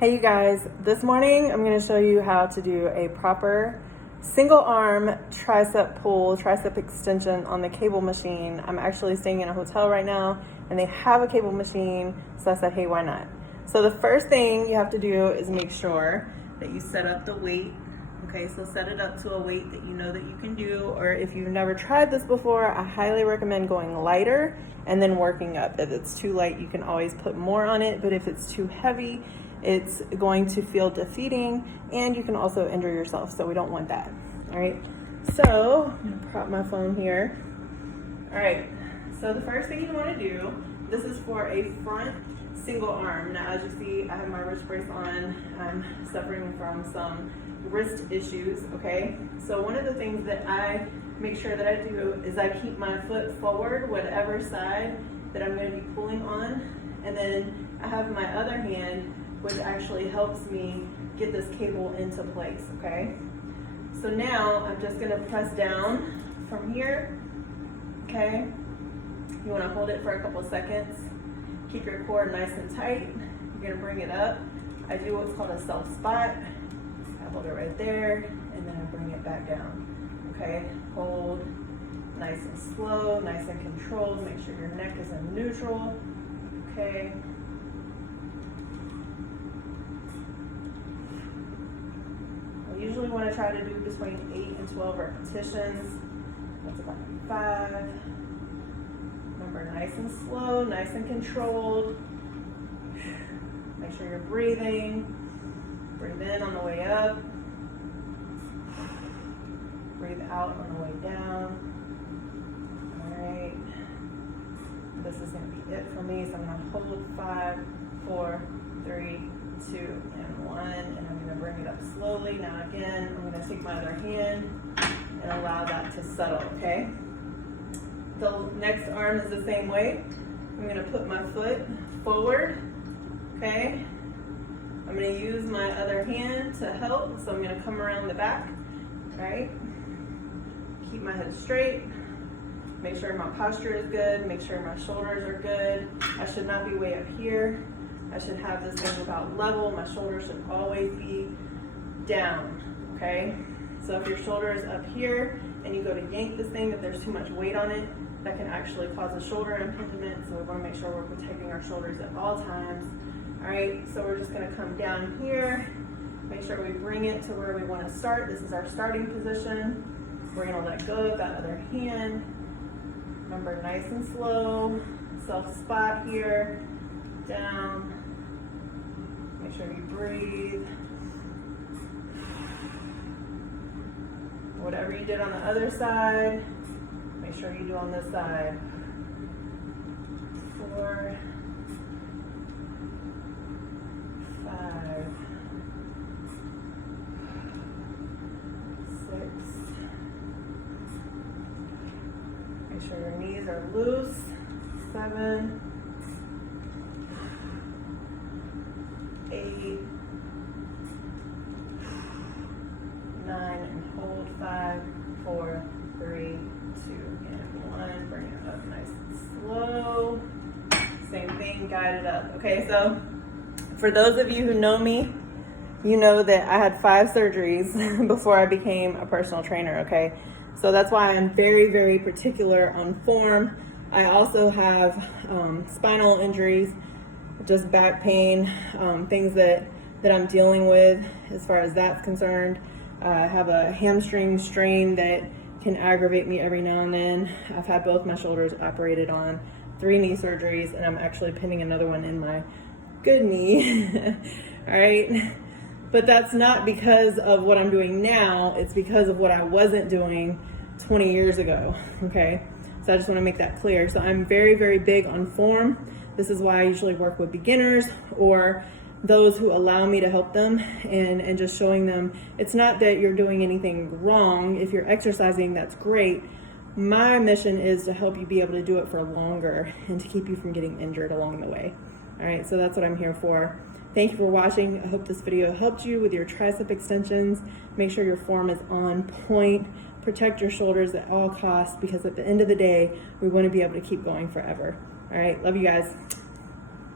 Hey you guys, this morning I'm going to show you how to do a proper single arm tricep pull, tricep extension on the cable machine. I'm actually staying in a hotel right now and they have a cable machine, so I said, hey, why not? So the first thing you have to do is make sure that you set up the weight. Okay, so set it up to a weight that you know that you can do, or if you've never tried this before, I highly recommend going lighter and then working up. If it's too light, you can always put more on it, but if it's too heavy, it's going to feel defeating and you can also injure yourself, so we don't want that. All right, so I'm gonna prop my phone here. All right, so the first thing you want to do, this is for a front single arm. Now as you see, I have my wrist brace on. I'm suffering from some wrist issues, okay? So one of the things that I make sure that I do is I keep my foot forward, whatever side that I'm going to be pulling on, and then I have my other hand, which actually helps me get this cable into place, okay? So now I'm just gonna press down from here, okay? You wanna hold it for a couple seconds. Keep your core nice and tight. You're gonna bring it up. I do what's called a self spot. I hold it right there, and then I bring it back down, okay? Hold, nice and slow, nice and controlled. Make sure your neck is in neutral, okay? Usually want to try to do between 8 and 12 repetitions. That's about 5. Remember, nice and slow, nice and controlled. Make sure you're breathing. Breathe in on the way up. Breathe out on the way down. All right. This is going to be it for me. So I'm going to hold 5, 4, 3, 2, and 1, and I'm going to bring it up slowly. Now again, I'm going to take my other hand and allow that to settle, okay? The next arm is the same way. I'm going to put my foot forward, okay? I'm going to use my other hand to help, so I'm going to come around the back, right? Keep my head straight. Make sure my posture is good. Make sure my shoulders are good. I should not be way up here. I should have this thing about level. My shoulders should always be down, okay? So if your shoulder is up here and you go to yank this thing, if there's too much weight on it, that can actually cause a shoulder impingement. So we want to make sure we're protecting our shoulders at all times. All right, so we're just going to come down here. Make sure we bring it to where we want to start. This is our starting position. We're going to let go of that other hand. Remember, nice and slow. Self spot here. Down. Make sure you breathe. Whatever you did on the other side, make sure you do on this side. 4, 5, 6. Make sure your knees are loose. 7, 8, 9, and hold. 5, 4, 3, 2, and 1. Bring it up nice and slow. Same thing, guide it up. Okay, so for those of you who know me, you know that I had 5 surgeries before I became a personal trainer, okay? So that's why I'm very, very particular on form. I also have spinal injuries, just back pain, things that I'm dealing with as far as that's concerned. I have a hamstring strain that can aggravate me every now and then. I've had both my shoulders operated on, 3 knee surgeries, and I'm actually pinning another one in my good knee. All right. But that's not because of what I'm doing now. It's because of what I wasn't doing 20 years ago. Okay. So I just want to make that clear. So I'm very, very big on form. This is why I usually work with beginners or those who allow me to help them and just showing them it's not that you're doing anything wrong. If you're exercising, that's great. My mission is to help you be able to do it for longer and to keep you from getting injured along the way. All right, so that's what I'm here for. Thank you for watching. I hope this video helped you with your tricep extensions. Make sure your form is on point. Protect your shoulders at all costs, because at the end of the day, we want to be able to keep going forever. All right, love you guys.